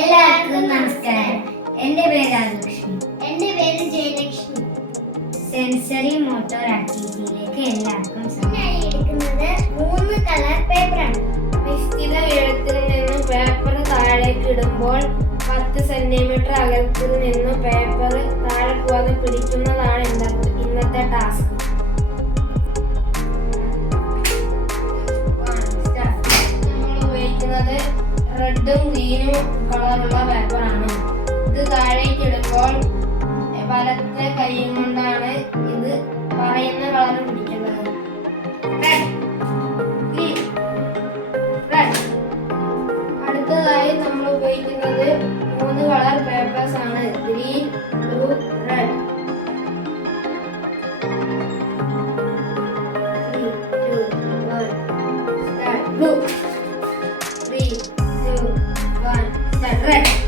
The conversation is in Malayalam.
എല്ലാവർക്കും നമസ്കാരം. എൻ്റെ പേര് രാജലക്ഷ്മി. എൻ്റെ പേര് ജയലക്ഷ്മി. സെൻസറി മോട്ടോർ ആക്ടിവിറ്റിയിലേക്ക് എല്ലാവർക്കും എടുക്കുന്നത് 3 കളർ പേപ്പറാണ്. നിശ്ചിത ഉയരത്തിൽ നിന്ന് പേപ്പർ താഴേക്ക് ഇടുമ്പോൾ 10 സെന്റിമീറ്റർ അകലത്തിൽ നിന്ന് പേപ്പർ താഴെ പോകാതെ പിടിക്കുന്നതാണ് ഇന്നത്തെ ടാസ്ക്. നമ്മൾ ഉപയോഗിക്കുന്നത് റെഡും ഗ്രീനും കളറുള്ള പേപ്പറാണ്. ഇത് താഴേക്ക് ഇടുമ്പോൾ വലത്തെ കൈ കൊണ്ടാണ് ഇത് പറയുന്ന കളർ പിടിക്കുന്നത്. അടുത്തതായി നമ്മൾ ഉപയോഗിക്കുന്നത് 3 കളർ പേപ്പേഴ്സ് ആണ്. Green, blue, red. 3, 2, 1 start. Blue. 3, 2, 1 start. Red.